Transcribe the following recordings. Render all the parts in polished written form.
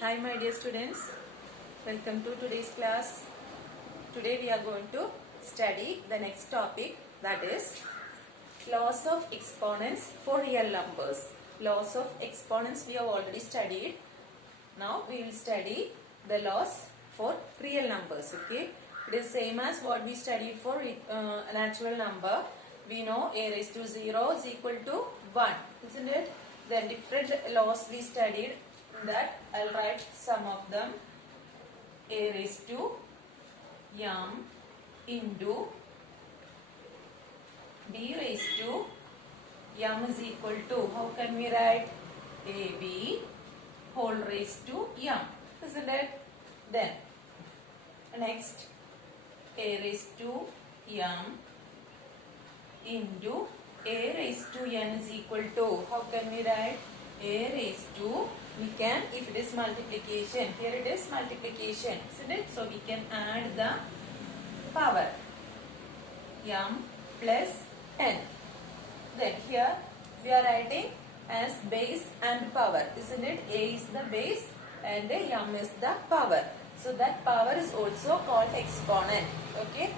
Hi my dear students, welcome to today's class. Today we are going to study the next topic, that is laws of exponents for real numbers. Laws of exponents we have already studied. Now we will study the laws for real numbers. Okay, it is same as what we studied for a natural number. We know a raised to 0 is equal to 1, isn't it? Then different laws we studied. In that I'll write some of them. A raised to m into b raised to m is equal to, how can we write? ab whole raised to m, isn't it? Then next, a raised to m into a raised to n is equal to, how can we write? A raised to, we can, if it is multiplication, here it is multiplication, isn't it? So we can add the power m plus n. Then here we are writing as base and power, isn't it? A is the base and m is the power. So that power is also called exponent. Okay.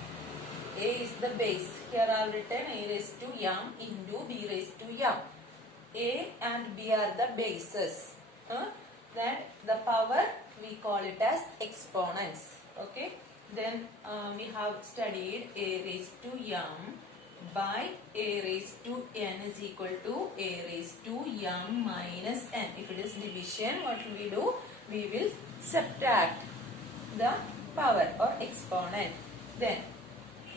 A is the base. Here I have written a raised to m into b raised to m. A and b are the bases. Then the power we call it as exponents. Okay. Then we have studied a raised to m by a raised to n is equal to a raised to m minus n. If it is division, what will we do? We will subtract the power or exponent. Then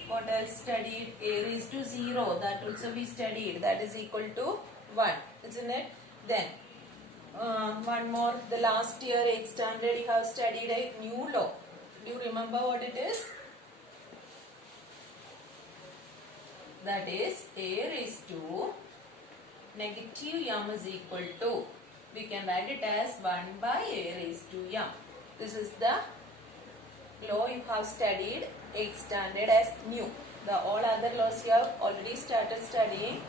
what else studied? A raised to 0, that also we studied, that is equal to 1, isn't it? Then one more, the last year 8th standard you have studied a new law. Do you remember what it is? That is a raised to negative m is equal to, we can write it as 1 by a raised to m. This is the law you have studied 8th standard as new. The all other laws you have already started studying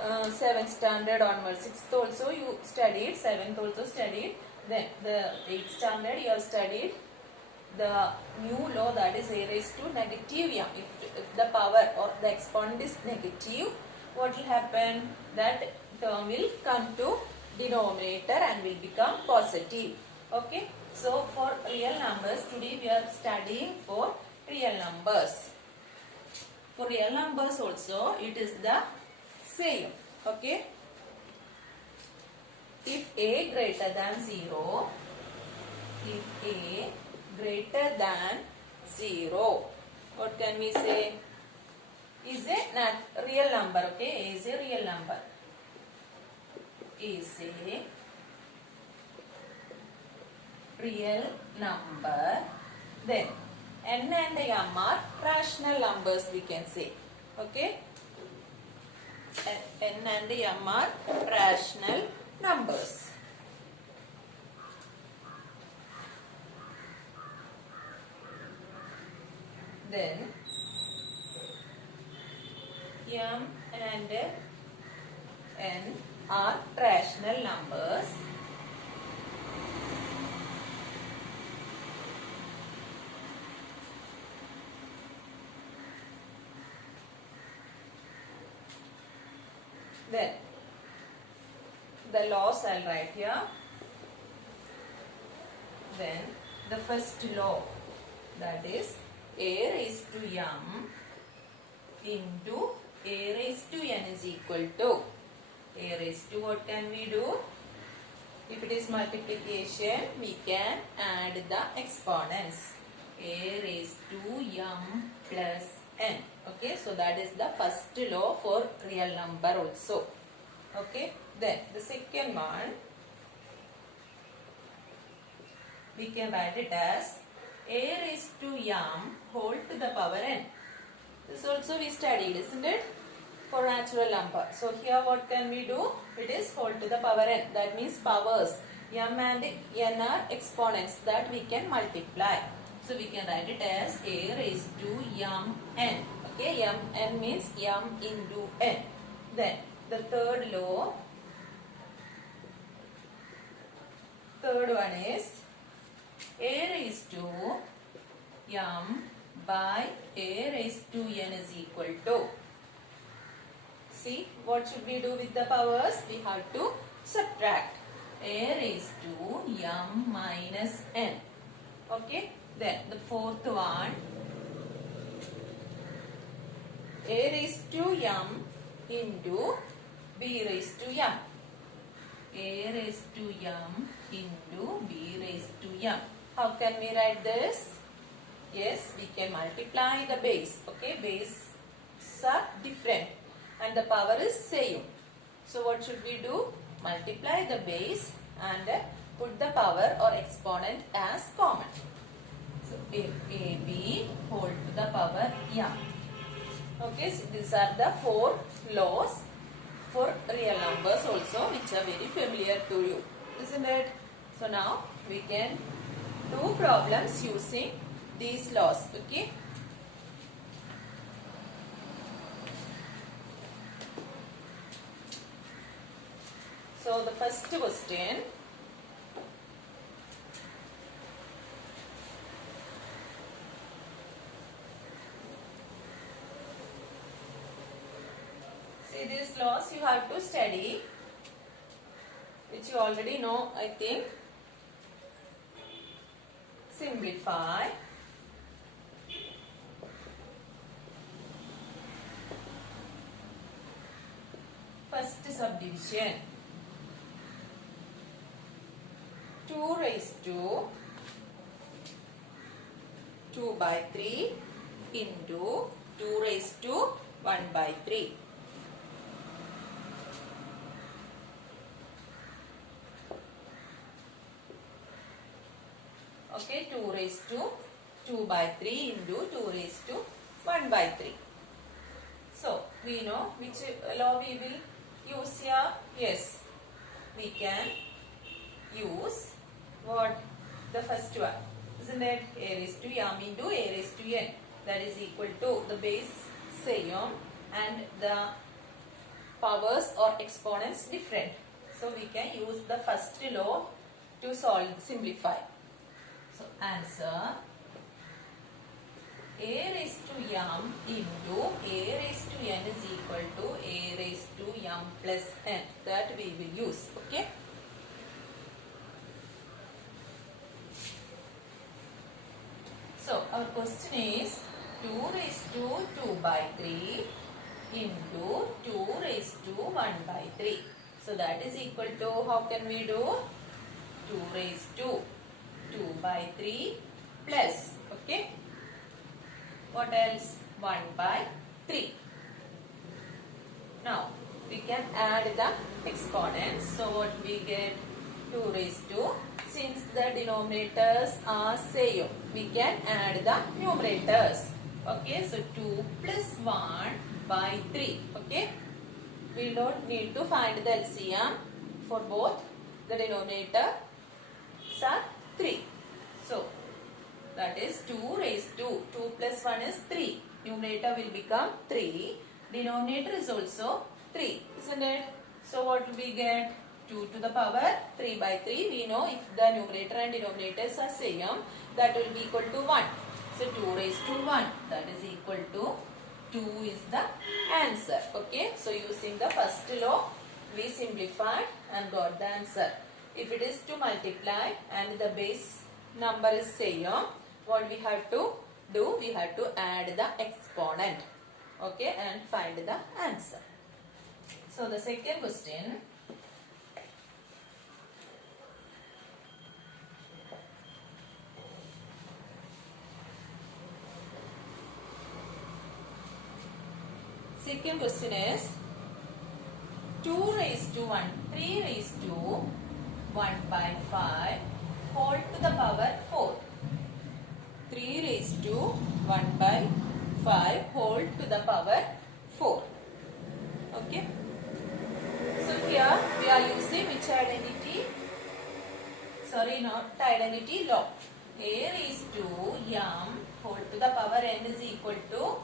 7th standard onwards. 6th also you studied, 7th also studied. Then the 8th standard you have studied the new law, that is a raised to negative m. If the power or the exponent is negative, what will happen? That term will come to denominator and will become positive. Okay. So for real numbers, today we are studying for real numbers. For real numbers also it is the same. Okay. If a greater than 0, if a greater than 0, what can we say? Is a real number. Okay, a is a real number. Is a real number. Then n and m are rational numbers, we can say. Okay, n and m are rational numbers. Then m and n are rational numbers. Then the laws I'll write here. Then the first law, that is a raised to m into a raised to n is equal to, a raised to, what can we do? If it is multiplication, we can add the exponents. A raised to m plus n. Okay, so that is the first law for real number also. Okay, then the second one, we can write it as a raised to m whole to the power n. This also we studied, isn't it? For natural number. So here what can we do? It is whole to the power n. That means powers. M and n are exponents that we can multiply. So we can write it as a raised to m n. Okay, m n means m into n. Then the third law, third one is a raised to m by a raised to n is equal to. See, what should we do with the powers? We have to subtract a raised to m minus n. Okay, then the fourth one, a raised to m into b raised to m. A raised to m into b raised to m. How can we write this? Yes, we can multiply the base. Okay, bases are different and the power is same. So what should we do? Multiply the base and put the power or exponent as common. So ab whole to the power m. Okay, so these are the 4 laws for real numbers also, which are very familiar to you, isn't it? So now we can do problems using these laws. Okay. So the first question, see these laws you have to study, which you already know, I think. Simplify, first subdivision, 2 raised to 2 by 3 into 2 raised to 1 by 3. Okay, 2 raised to 2 by 3 into 2 raised to 1 by 3. So, we know which law we will use here. Yes, we can use what? The first one. Isn't it? A raised to m into a raised to n. That is equal to the base same and the powers or exponents different. So, we can use the first law to simplify. So, answer a raised to m into a raised to n is equal to a raised to m plus n. That we will use. Okay. So, our question is 2 raised to 2 by 3 into 2 raised to 1 by 3. So, that is equal to, how can we do? 2 raised to 2 by 3 plus, okay, what else? 1 by 3. Now, we can add the exponents. So, what we get? 2 raised to, since the denominators are same, we can add the numerators. Okay, so 2 plus 1 by 3. Okay, we don't need to find the LCM for both. The denominator are 3. So, that is 2 raised to 2 plus 1 is 3. Numerator will become 3. Denominator is also 3. Isn't it? So, what will we get? 2 to the power 3 by 3. We know if the numerator and denominators are same, that will be equal to 1. So, 2 raised to 1. That is equal to 2 is the answer. Okay. So, using the first law, we simplified and got the answer. If it is to multiply and the base number is same, what we have to do? We have to add the exponent. Okay, and find the answer. So, the second question. Second question is 2 raised to 1, 3 raised to 1 by 5 whole to the power 4. 3 raised to 1 by 5 whole to the power 4. Okay. So here we are using which identity? Sorry, not identity, law. A raised to m whole to the power n is equal to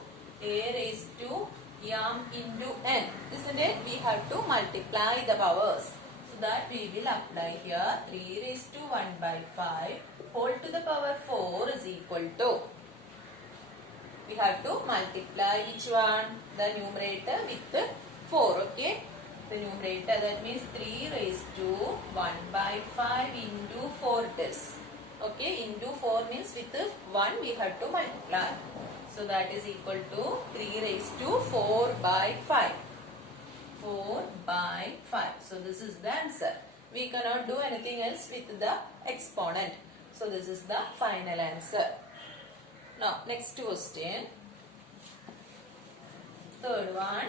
a raised to m into n. Isn't it? We have to multiply the powers. So that we will apply here 3 raised to 1 by 5 whole to the power 4 is equal to, we have to multiply each one, the numerator with 4, okay. The numerator, that means 3 raised to 1 by 5 into 4 this. Okay, into 4 means with 1 we have to multiply. So that is equal to 3 raised to 4 by 5. 4 by 5. So this is the answer. We cannot do anything else with the exponent. So this is the final answer. Now next question. Third one.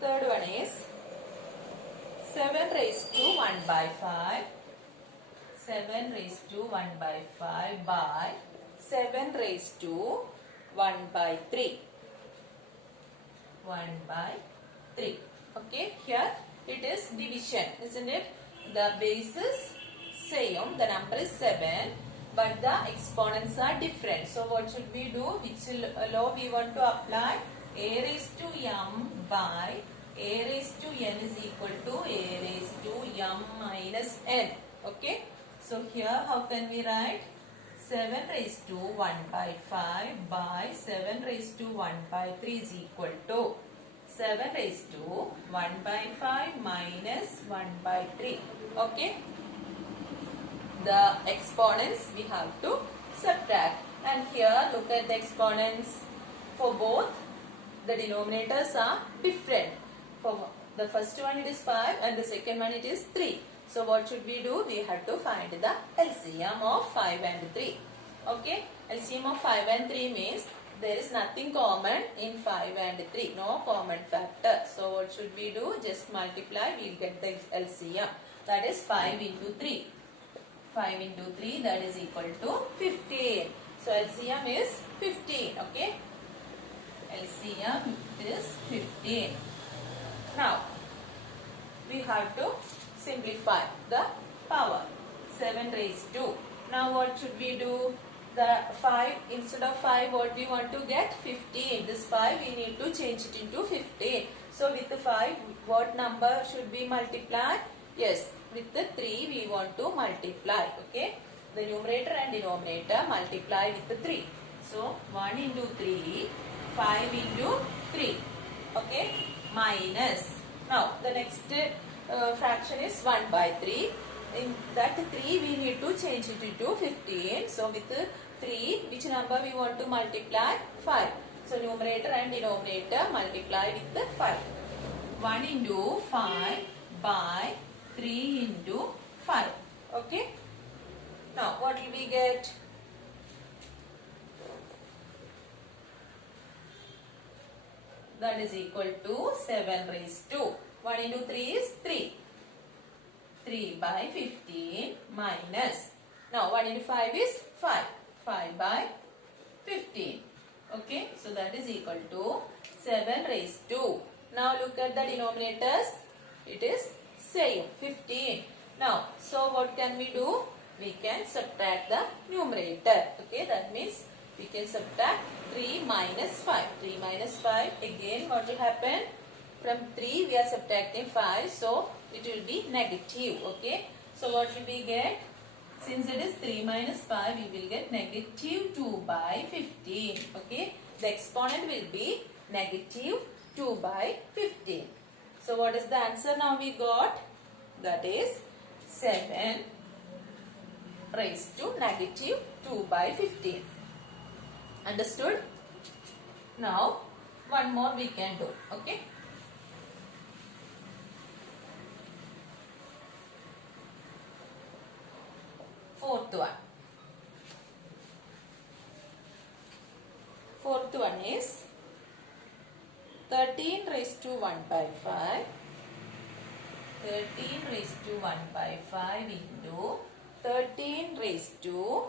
Third one is 7 raised to 1 by 5. 7 raised to 1 by 5 by 7 raised to 1 by 3. 1 by 3. Okay, here it is division, isn't it? The base is same, the number is 7, but the exponents are different. So what should we do? Which law we want to apply? A raised to m by a raised to n is equal to a raised to m minus n. Okay. So here how can we write? 7 raised to 1 by 5 by 7 raised to 1 by 3 is equal to 7 raised to 1 by 5 minus 1 by 3. Okay. The exponents we have to subtract. And here look at the exponents. For both, the denominators are different. For the first one it is 5 and the second one it is 3. So what should we do? We have to find the LCM of 5 and 3. Okay. LCM of 5 and 3 means there is nothing common in 5 and 3. No common factor. So what should we do? Just multiply. We will get the LCM. That is 5 into 3. 5 into 3, that is equal to 15. So LCM is 15. Okay. LCM is 15. Now, we have to simplify the power. 7 raised to. Now what should we do? The 5, instead of 5, what we want to get? 15. This 5 we need to change it into 15. So with the 5, what number should we multiply? Yes, with the 3 we want to multiply. Okay. The numerator and denominator multiply with the 3. So 1 into 3, 5 into 3. Okay. Minus. Now the next fraction is 1 by 3. In that 3 we need to change it into 15. So with 3, which number we want to multiply? 5. So numerator and denominator multiply with the 5. 1 into 5 by 3 into 5. Okay. Now what will we get? That is equal to 7 raised to. 1 into 3 is 3. 3 by 15 minus. Now 1 into 5 is 5. 5 by 15. Okay. So that is equal to 7 raised to. Now look at the denominators. It is same, 15. Now, so what can we do? We can subtract the numerator. Okay. That means we can subtract 3 minus 5. 3 minus 5. Again what will happen? From 3 we are subtracting 5. So it will be negative. Okay. So what will we get? Since it is 3 minus 5, we will get negative 2 by 15. Okay. The exponent will be negative 2 by 15. So what is the answer now we got? That is 7 raised to negative 2 by 15. Understood? Now one more we can do. Okay. Fourth one. Fourth one is 13 raised to 1 by 5. 13 raised to 1 by 5 into 17 raised to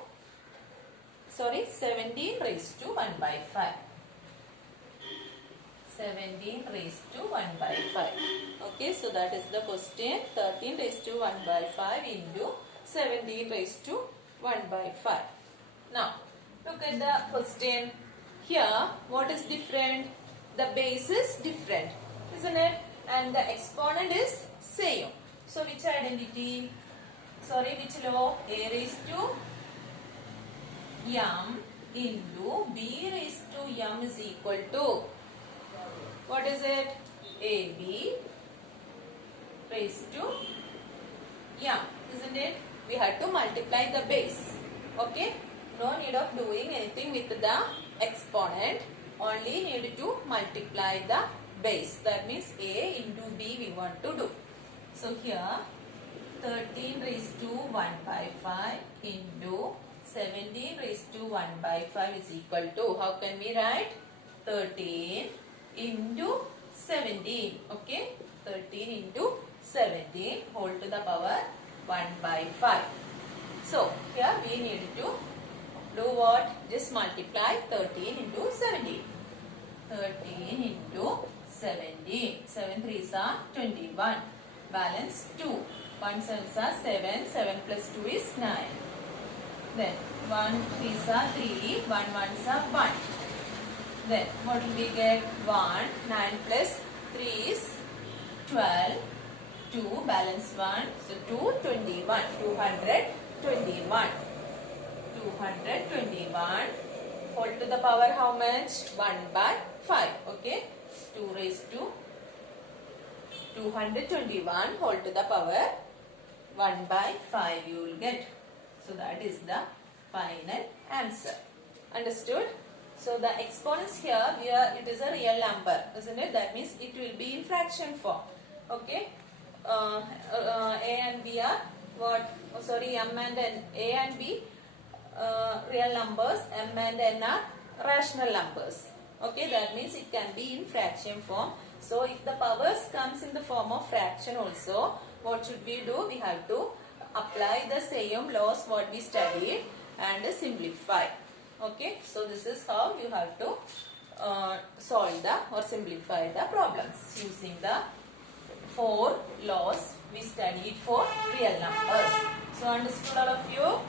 1 by 5. 17 raised to 1 by 5. Okay, so that is the question. 13 raised to 1 by 5 into 17 raised to 1 by 5. Now, look at the question. Here, what is different? the base is different, isn't it? And the exponent is same. So which identity? Sorry, which law? A raised to m into b raised to m is equal to, what is it? ab raised to m, isn't it? We had to multiply the base. Okay, no need of doing anything with the exponent, only need to multiply the base. That means a into b we want to do. So here 13 raised to 1 by 5 into 17 raised to 1 by 5 is equal to, how can we write? 13 into 17. Okay, 13 into 17 whole to the power 1 by 5. So here we need to do what? Just multiply 13 into 17. 13 into 17. 7 3s are 21. Balance 2. 1 7s are 7. 7 plus 2 is 9. Then 1 3s are 3. 1 1s are 1. Then what will we get? 1. 9 plus 3 is 12. 2 balance 1. So 221. 221. 221 whole to the power how much? 1 by 5. Okay. 2 raised to 221 whole to the power 1 by 5 you will get. So that is the final answer. Understood? So the exponents here, it is a real number, isn't it? That means it will be in fraction form. Okay. A and B are what? Oh, sorry, M and N. A and B real numbers. M and N are rational numbers. Okay, that means it can be in fraction form. So if the powers comes in the form of fraction also, what should we do? We have to apply the same laws what we studied and simplify. Okay, so this is how you have to solve the or simplify the problems using the 4 laws we studied for real numbers. So understood all of you?